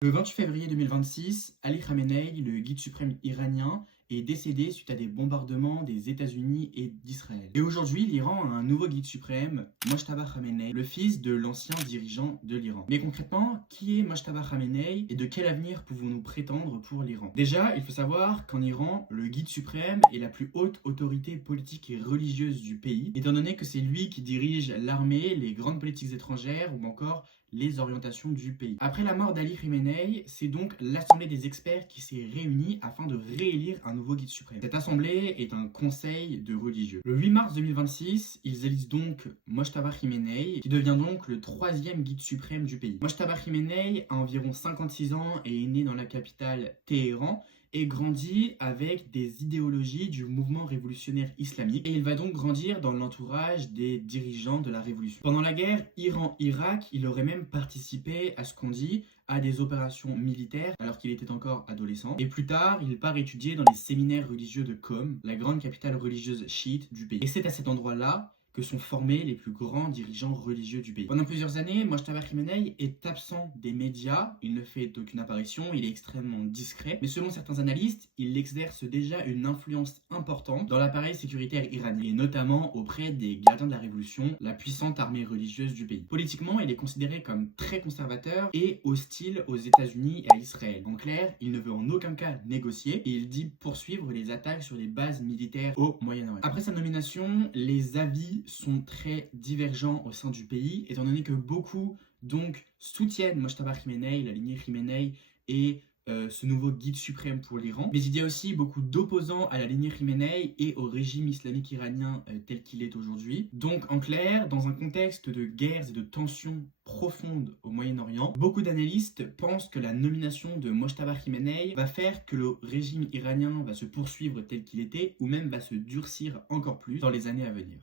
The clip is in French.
Le 28 février 2026, Ali Khamenei, le guide suprême iranien, est décédé suite à des bombardements des États-Unis et d'Israël. Et aujourd'hui, l'Iran a un nouveau guide suprême, Mojtaba Khamenei, le fils de l'ancien dirigeant de l'Iran. Mais concrètement, qui est Mojtaba Khamenei et de quel avenir pouvons-nous prétendre pour l'Iran? Déjà, il faut savoir qu'en Iran, le guide suprême est la plus haute autorité politique et religieuse du pays, étant donné que c'est lui qui dirige l'armée, les grandes politiques étrangères ou encore les orientations du pays. Après la mort d'Ali Khamenei, c'est donc l'Assemblée des experts qui s'est réunie afin de réélire un nouveau guide suprême. Cette assemblée est un conseil de religieux. Le 8 mars 2026, ils élisent donc Mojtaba Khamenei, qui devient donc le troisième guide suprême du pays. Mojtaba Khamenei a environ 56 ans et est né dans la capitale Téhéran, et grandit avec des idéologies du mouvement révolutionnaire islamique, et il va donc grandir dans l'entourage des dirigeants de la révolution. Pendant la guerre Iran-Irak, il aurait même participé à ce qu'on dit à des opérations militaires alors qu'il était encore adolescent. Et plus tard, il part étudier dans les séminaires religieux de Qom, la grande capitale religieuse chiite du pays. Et c'est à cet endroit-là que sont formés les plus grands dirigeants religieux du pays. Pendant plusieurs années, Mojtaba Khamenei est absent des médias, il ne fait aucune apparition, il est extrêmement discret, mais selon certains analystes, il exerce déjà une influence importante dans l'appareil sécuritaire iranien, et notamment auprès des gardiens de la révolution, la puissante armée religieuse du pays. Politiquement, il est considéré comme très conservateur et hostile aux États-Unis et à Israël. En clair, il ne veut en aucun cas négocier et il dit poursuivre les attaques sur les bases militaires au Moyen-Orient. Après sa nomination, les avis sont très divergents au sein du pays, étant donné que beaucoup donc soutiennent Mojtaba Khamenei, la lignée Khamenei et ce nouveau guide suprême pour l'Iran. Mais il y a aussi beaucoup d'opposants à la lignée Khamenei et au régime islamique iranien tel qu'il est aujourd'hui. Donc en clair, dans un contexte de guerres et de tensions profondes au Moyen-Orient, beaucoup d'analystes pensent que la nomination de Mojtaba Khamenei va faire que le régime iranien va se poursuivre tel qu'il était ou même va se durcir encore plus dans les années à venir.